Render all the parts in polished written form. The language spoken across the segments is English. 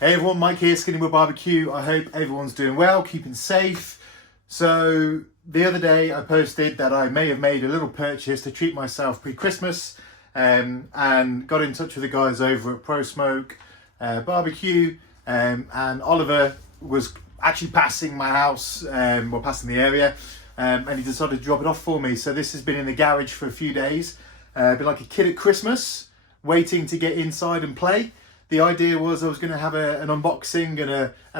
Hey everyone, Mike here, Skinny Wood Barbecue. I hope everyone's doing well, keeping safe. So the other day I posted that I may have made a little purchase to treat myself pre-Christmas, and got in touch with the guys over at Pro Smoke Barbecue, and Oliver was actually passing my house, or passing the area, and he decided to drop it off for me. So this has been in the garage for a few days, been like a kid at Christmas, waiting to get inside and play. The idea was I was going to have an unboxing and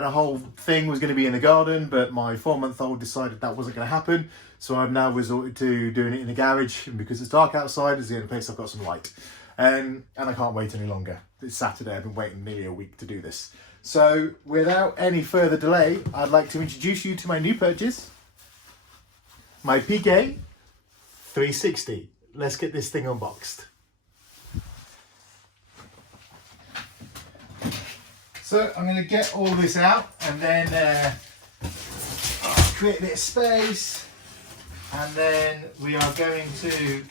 a whole thing was going to be in the garden, but my 4-month-old decided that wasn't going to happen. So I've now resorted to doing it in the garage, and because it's dark outside, it's the only place I've got some light. And I can't wait any longer. It's Saturday, I've been waiting nearly a week to do this. So without any further delay, I'd like to introduce you to my new purchase, my PK360. Let's get this thing unboxed. So I'm going to get all this out and then create a bit of space, and then we are going to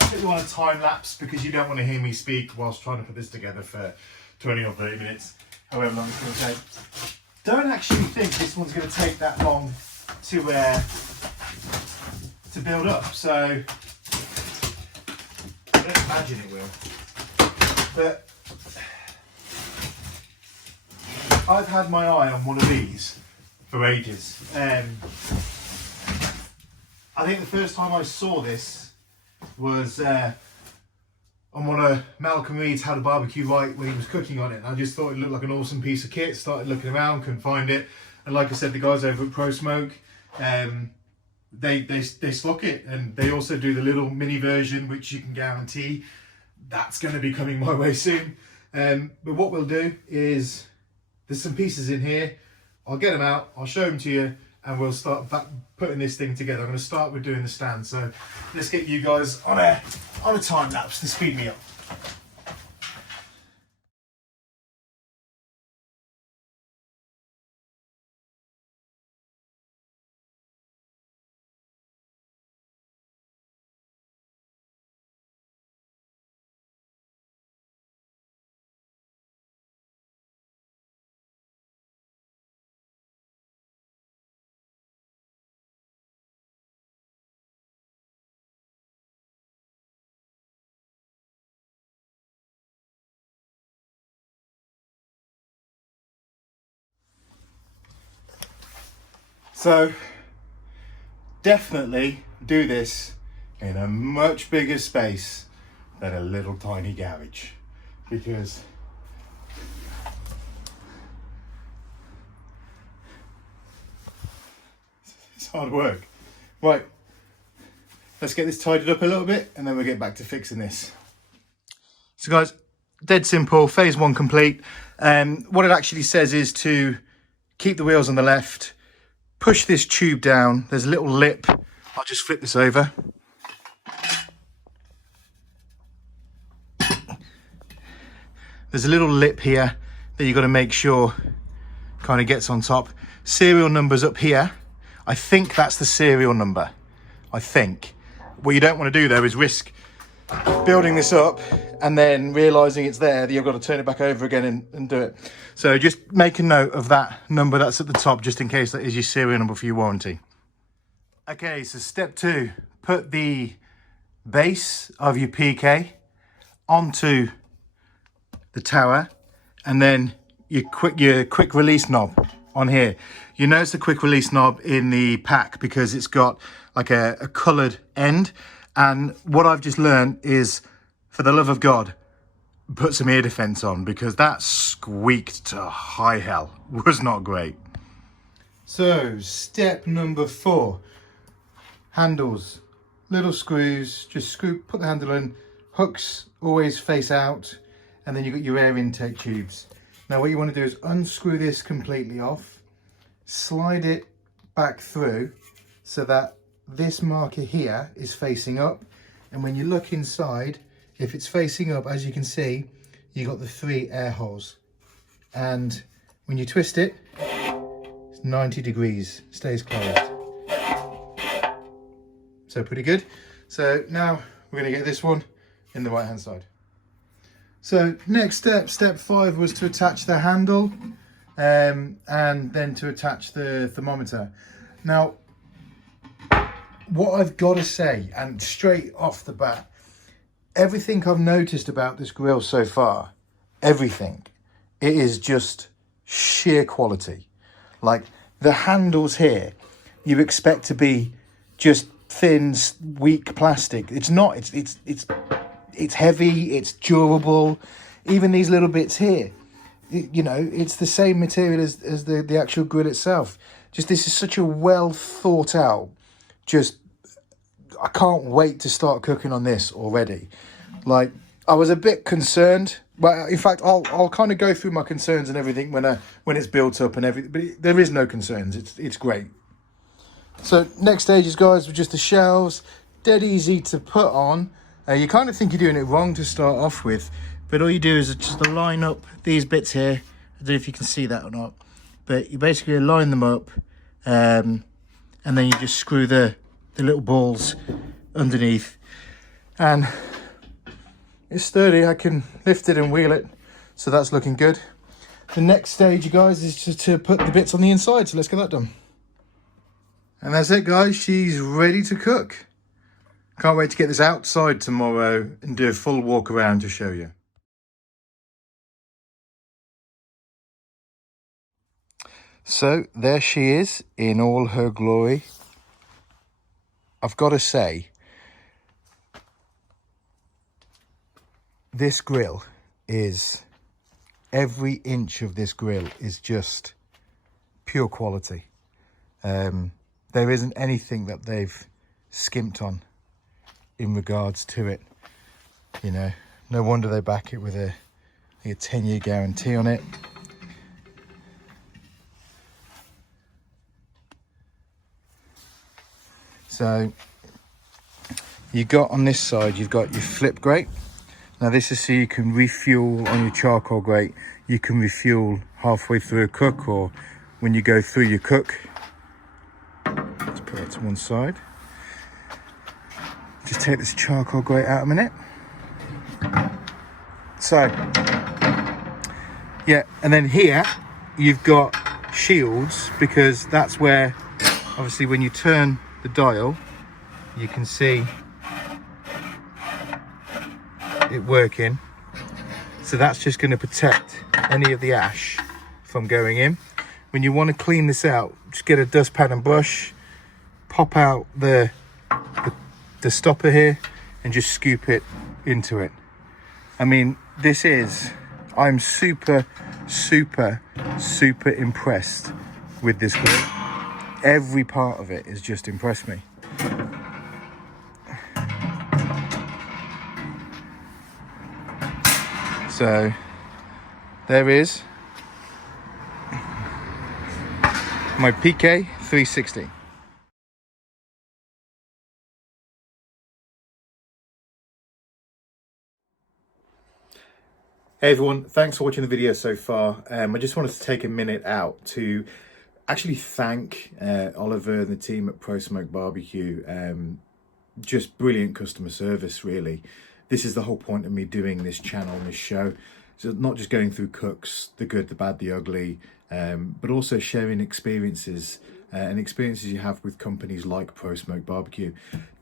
put you on a time lapse because you don't want to hear me speak whilst trying to put this together for 20 or 30 minutes, however long it's going to take. Don't actually think this one's going to take that long to build up, so I don't imagine it will, but I've had my eye on one of these for ages. I think the first time I saw this was on one of Malcolm Reed's How to Barbecue Right when he was cooking on it. And I just thought it looked like an awesome piece of kit. Started looking around, couldn't find it. And like I said, the guys over at Pro Smoke, they stock it, and they also do the little mini version, which you can guarantee that's going to be coming my way soon. But what we'll do is, there's some pieces in here. I'll get them out, I'll show them to you, and we'll start putting this thing together. I'm going to start with doing the stand. So let's get you guys on a time lapse to speed me up. So definitely do this in a much bigger space than a little tiny garage, because it's hard work. Right, let's get this tidied up a little bit and then we'll get back to fixing this. So guys, dead simple, phase 1 complete. What it actually says is to keep the wheels on the left, push this tube down, there's a little lip, I'll just flip this over. There's a little lip here that you've got to make sure kind of gets on top. Serial number's up here. I think that's the serial number, I think. What you don't want to do though is risk building this up and then realizing it's there, that you've got to turn it back over again and do it. So just make a note of that number that's at the top, just in case that is your serial number for your warranty. Okay, so step 2, put the base of your PK onto the tower, and then your quick release knob on here. You notice the quick release knob in the pack because it's got like a coloured end. And what I've just learned is, for the love of God, put some ear defense on, because that squeaked to high hell. Was not great. So step number 4, handles, little screws, just put the handle in, hooks always face out, and then you've got your air intake tubes. Now what you want to do is unscrew this completely off, slide it back through so that this marker here is facing up, and when you look inside, if it's facing up, as you can see, you got the 3 air holes, and when you twist it, it's 90 degrees, stays closed. So pretty good. So now we're going to get this one in the right hand side. So next step 5 was to attach the handle and then to attach the thermometer. Now, what I've got to say, and straight off the bat, everything I've noticed about this grill so far, everything, it is just sheer quality. Like the handles here, you expect to be just thin, weak plastic. It's not. It's heavy. It's durable. Even these little bits here, you know, it's the same material as the actual grill itself. Just this is such a well thought out. Just I can't wait to start cooking on this already. Like I was a bit concerned. Well, in fact, I'll kind of go through my concerns and everything when it's built up and everything. But there is no concerns. It's great. So next stages, guys, were just the shelves. Dead easy to put on. You kind of think you're doing it wrong to start off with, but all you do is just line up these bits here. I don't know if you can see that or not, but you basically line them up, and then you just screw the little balls underneath, and it's sturdy. I can lift it and wheel it, so that's looking good. The next stage, you guys, is just to put the bits on the inside, so let's get that done. And that's it, guys. She's ready to cook. Can't wait to get this outside tomorrow and do a full walk around to show you. So there she is in all her glory. I've got to say, this grill is, every inch of this grill is just pure quality. There isn't anything that they've skimped on in regards to it. You know, no wonder they back it with a 10-year guarantee on it. So you got on this side, you've got your flip grate. Now this is so you can refuel on your charcoal grate. You can refuel halfway through a cook or when you go through your cook. Let's put that to one side. Just take this charcoal grate out a minute. So, yeah, and then here you've got shields, because that's where, obviously, when you turn the dial, you can see it working. So that's just going to protect any of the ash from going in. When you want to clean this out, just get a dustpan and brush, pop out the stopper here and just scoop it into it. I mean, this is, I'm super impressed with this grill. Every part of it has just impressed me. So there is my PK360. Hey everyone, thanks for watching the video so far. I just wanted to take a minute out to actually thank Oliver and the team at Pro Smoke Barbecue. Just brilliant customer service, really. This is the whole point of me doing this channel and this show. So not just going through cooks, the good, the bad, the ugly, but also sharing experiences and experiences you have with companies like Pro Smoke Barbecue.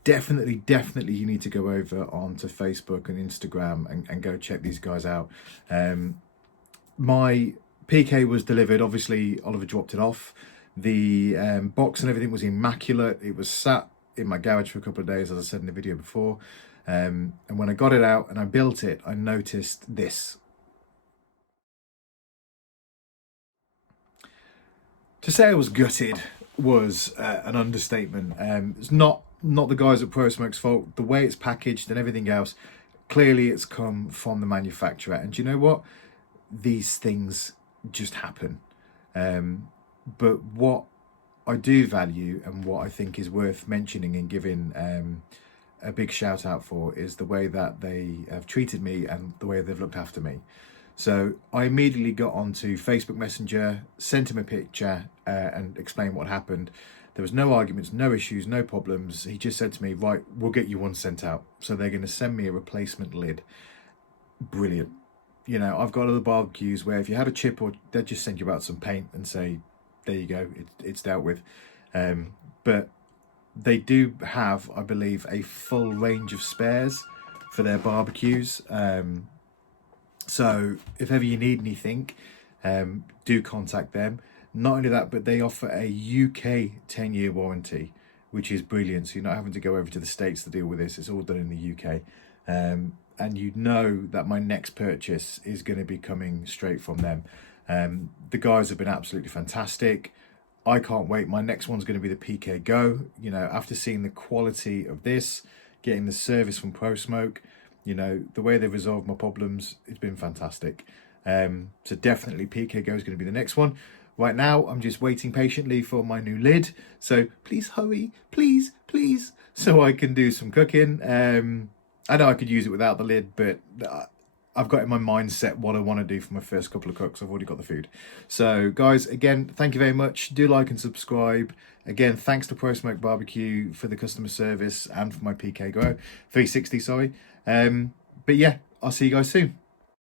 Definitely you need to go over onto Facebook and Instagram and go check these guys out. My PK was delivered. Obviously, Oliver dropped it off. The box and everything was immaculate. It was sat in my garage for a couple of days, as I said in the video before. And when I got it out and I built it, I noticed this. To say I was gutted was an understatement. It's not the guys at Pro Smoke's fault. The way it's packaged and everything else, clearly it's come from the manufacturer. And do you know what? These things just happen. But what I do value and what I think is worth mentioning and giving a big shout out for is the way that they have treated me and the way they've looked after me. So I immediately got onto Facebook Messenger, sent him a picture and explained what happened. There was no arguments, no issues, no problems. He just said to me, right, we'll get you one sent out. So they're going to send me a replacement lid. Brilliant. You know, I've got other barbecues where if you had a chip, or they'd just send you out some paint and say, there you go, it's dealt with. But they do have, I believe, a full range of spares for their barbecues. So if ever you need anything, do contact them. Not only that, but they offer a UK 10-year warranty, which is brilliant. So you're not having to go over to the States to deal with this. It's all done in the UK. And you know that my next purchase is going to be coming straight from them. The guys have been absolutely fantastic. I can't wait. My next one's going to be the PK Go. You know, after seeing the quality of this, getting the service from ProSmoke, you know, the way they've resolved my problems, it's been fantastic. So definitely PK Go is going to be the next one. Right now, I'm just waiting patiently for my new lid. So please hurry, please, please, so I can do some cooking. I know I could use it without the lid, but I've got in my mindset what I want to do for my first couple of cooks. I've already got the food. So guys, again, thank you very much. Do like and subscribe. Again, thanks to ProSmoke Barbecue for the customer service and for my PK360, sorry. But yeah, I'll see you guys soon.